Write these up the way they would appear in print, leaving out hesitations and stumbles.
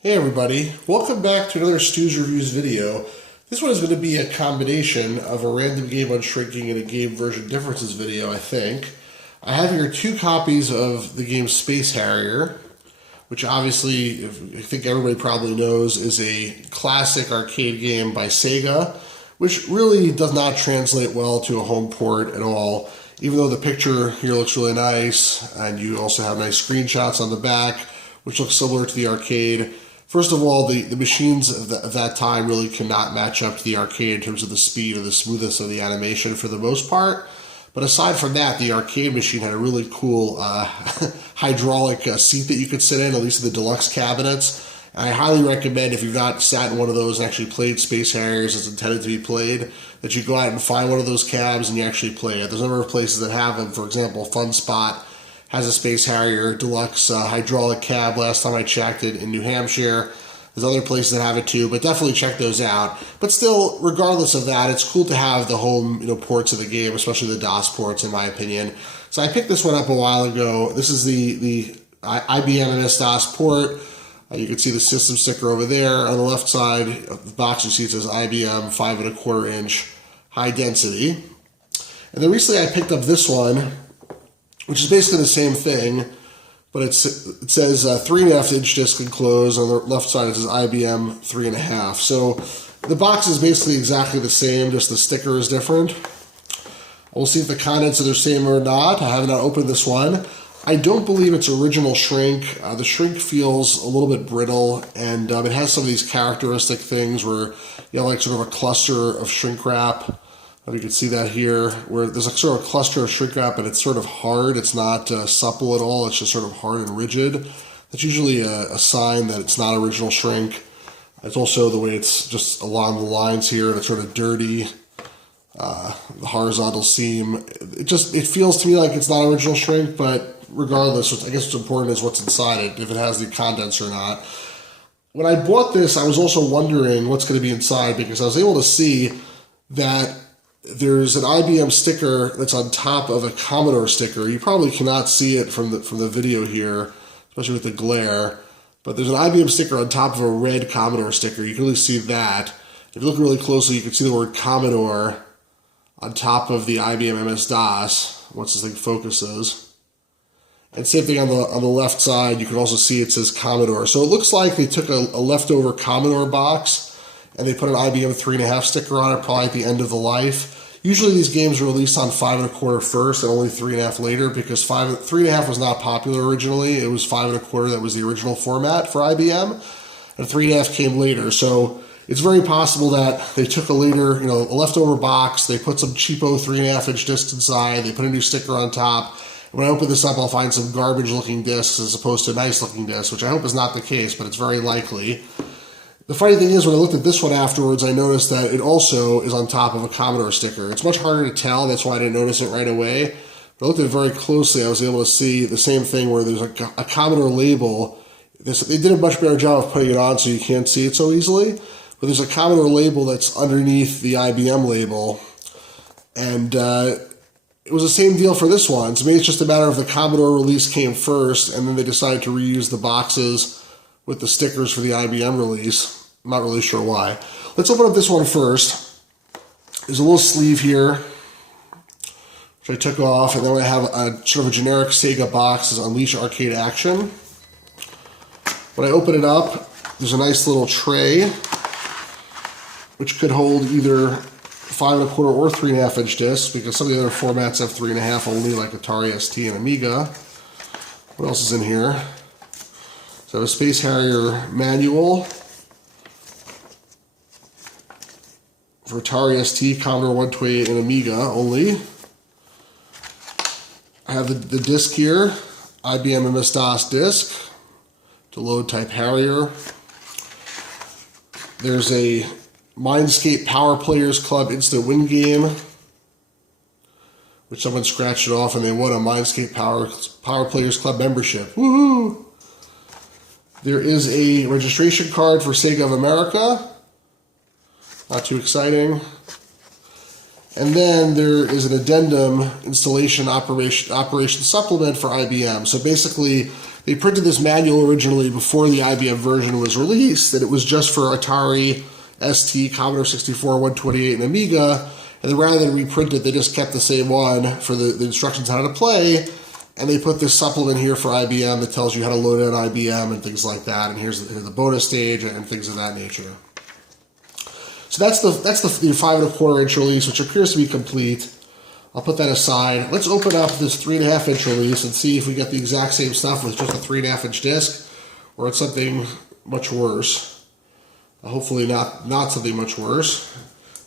Hey everybody, welcome back to another Stu's Reviews video. This one is going to be a combination of a random game Unshrinking and a game version differences video, I think. I have here two copies of the game Space Harrier, which obviously, I think everybody probably knows, is a classic arcade game by Sega, which really does not translate well to a home port at all. Even though the picture here looks really nice, and you also have nice screenshots on the back, which look similar to the arcade. First of all, the machines of that time really cannot match up to the arcade in terms of the speed or the smoothness of the animation for the most part. But aside from that, the arcade machine had a really cool hydraulic seat that you could sit in, at least in the deluxe cabinets. And I highly recommend, if you've not sat in one of those and actually played Space Harriers as intended to be played, that you go out and find one of those cabs and you actually play it. There's a number of places that have them. For example, Fun Spot has a Space Harrier deluxe hydraulic cab last time I checked it in New Hampshire. There's other places that have it too, but definitely check those out. But still, regardless of that, it's cool to have the home ports of the game, especially the DOS ports, in my opinion. So I picked this one up a while ago. This is the IBM MS-DOS port. You can see the system sticker over there. On the left side of the box, you see it says IBM 5 1/4 inch high density. And then recently I picked up this one, which is basically the same thing, but it says 3.5 inch disc enclosed. On the left side it says IBM 3.5. So the box is basically exactly the same, just the sticker is different. We'll see if the contents are the same or not. I have not opened this one. I don't believe it's original shrink. The shrink feels a little bit brittle, and it has some of these characteristic things where you have like sort of a cluster of shrink wrap. You can see that here, where there's a sort of a cluster of shrink wrap, but it's sort of hard. It's not supple at all. It's just sort of hard and rigid. That's usually a sign that it's not original shrink. It's also the way it's just along the lines here, and it's sort of dirty. The horizontal seam. It feels to me like it's not original shrink, but regardless, I guess what's important is what's inside it, if it has the contents or not. When I bought this, I was also wondering what's going to be inside, because I was able to see that there's an IBM sticker that's on top of a Commodore sticker. You probably cannot see it from the video here, especially with the glare, but there's an IBM sticker on top of a red Commodore sticker. You can really see that. If you look really closely, you can see the word Commodore on top of the IBM MS-DOS once this thing focuses. And same thing on the left side, you can also see it says Commodore. So it looks like they took a leftover Commodore box and they put an IBM 3.5 sticker on it, probably at the end of the life. Usually these games are released on 5 1/4 first and only 3.5 later, because 3.5 was not popular originally. It was 5 1/4 that was the original format for IBM, and 3.5 came later. So it's very possible that they took a leftover box, they put some cheapo 3.5 inch discs inside, they put a new sticker on top. When I open this up, I'll find some garbage looking discs as opposed to nice looking discs, which I hope is not the case, but it's very likely. The funny thing is, when I looked at this one afterwards, I noticed that it also is on top of a Commodore sticker. It's much harder to tell, that's why I didn't notice it right away. But I looked at it very closely, I was able to see the same thing where there's a Commodore label. They did a much better job of putting it on so you can't see it so easily. But there's a Commodore label that's underneath the IBM label. And it was the same deal for this one. To me, it's just a matter of the Commodore release came first, and then they decided to reuse the boxes with the stickers for the IBM release. I'm not really sure why. Let's open up this one first. There's a little sleeve here, which I took off, and then we have a sort of a generic Sega box. This is Unleash Arcade Action. When I open it up, there's a nice little tray, which could hold either 5 1/4 or 3.5 inch discs, because some of the other formats have 3.5 only, like Atari ST and Amiga. What else is in here? So a Space Harrier manual for Atari ST, Commodore 128, and Amiga only. I have the disc here, IBM MS-DOS disc, to load type Harrier. There's a Mindscape Power Players Club Instant Win game, which someone scratched it off and they won a Mindscape Power Players Club membership. Woohoo! There is a registration card for Sega of America. Not too exciting. And then there is an addendum installation operation supplement for IBM. So basically, they printed this manual originally before the IBM version was released, and it was just for Atari, ST, Commodore 64, 128, and Amiga. And then rather than reprint it, they just kept the same one for the instructions on how to play. And they put this supplement here for IBM that tells you how to load in IBM and things like that. And here's the bonus stage and things of that nature. So that's the 5 1/4 inch release, which appears to be complete. I'll put that aside. Let's open up this 3 1/2 inch release and see if we get the exact same stuff with just a 3 1/2 inch disc, or it's something much worse. Hopefully not something much worse.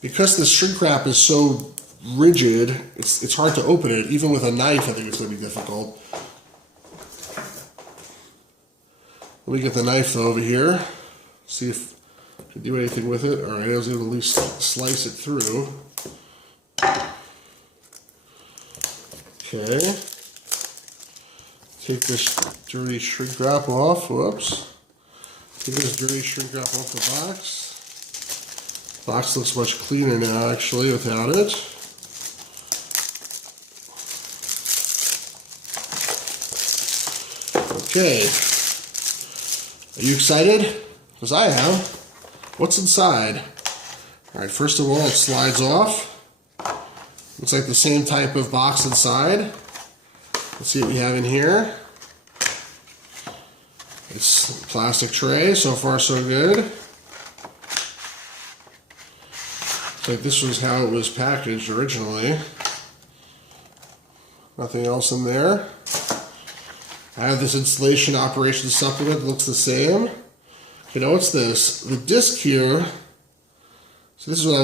Because this shrink wrap is so rigid, it's hard to open it. Even with a knife, I think it's going to be difficult. Let me get the knife though over here. See if I can do anything with it. Alright, I was able to at least slice it through. Okay. Take this dirty shrink wrap off. Whoops. Take this dirty shrink wrap off the box. Box looks much cleaner now, actually, without it. Okay. Are you excited? Because I am. What's inside? Alright, first of all, it slides off. Looks like the same type of box inside. Let's see what we have in here. It's a plastic tray. So far, so good. Looks like this was how it was packaged originally. Nothing else in there. I have this installation operation supplement that looks the same. Okay, now what's this? The disc here. So this is what I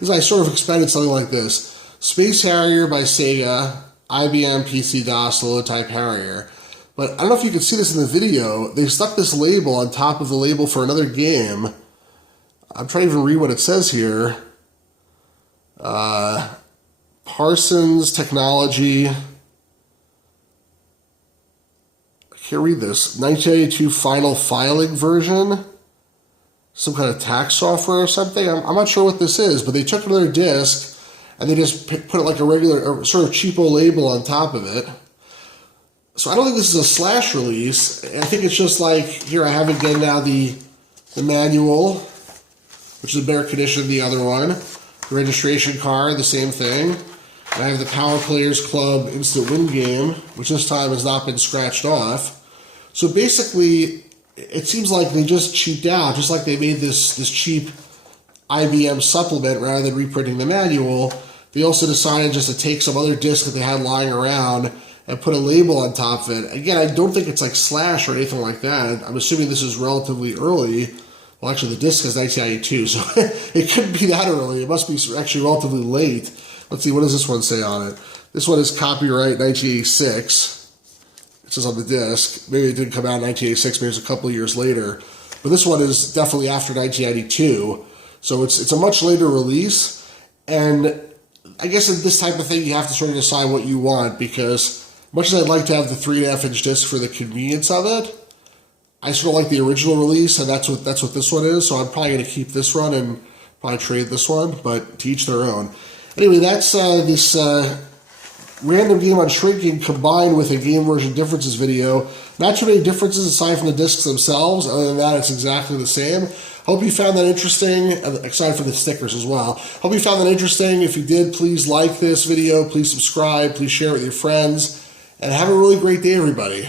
was I sort of expected something like this. Space Harrier by Sega, IBM PC-DOS Lolotype Harrier. But I don't know if you can see this in the video. They stuck this label on top of the label for another game. I'm trying to even read what it says here. Parsons Technology. I can't read this. 1982 final filing version. Some kind of tax software or something. I'm not sure what this is, but they took another disc and they just put it like a regular, sort of cheapo label on top of it. So I don't think this is a slash release. I think it's just like, here I have again now the manual, which is in better condition than the other one. The registration card, the same thing. And I have the Power Players Club Instant Win game, which this time has not been scratched off. So basically, it seems like they just cheaped out, just like they made this cheap IBM supplement rather than reprinting the manual. They also decided just to take some other disc that they had lying around and put a label on top of it. Again, I don't think it's like slash or anything like that. I'm assuming this is relatively early. Well, actually, the disc is 1992, so it couldn't be that early. It must be actually relatively late. Let's see, what does this one say on it? This one is copyright 1986. It says on the disc. Maybe it didn't come out in 1986, maybe it's a couple of years later. But this one is definitely after 1992. So it's a much later release. And I guess in this type of thing, you have to sort of decide what you want, because much as I'd like to have the 3 1/2 inch disc for the convenience of it, I sort of like the original release, and that's what this one is. So I'm probably going to keep this one and probably trade this one, but to each their own. Anyway, that's this random game Unshrinking combined with a game version differences video. Not too many differences aside from the discs themselves. Other than that, it's exactly the same. Hope you found that interesting, aside from the stickers as well. Hope you found that interesting. If you did, please like this video, please subscribe, please share it with your friends, and have a really great day, everybody.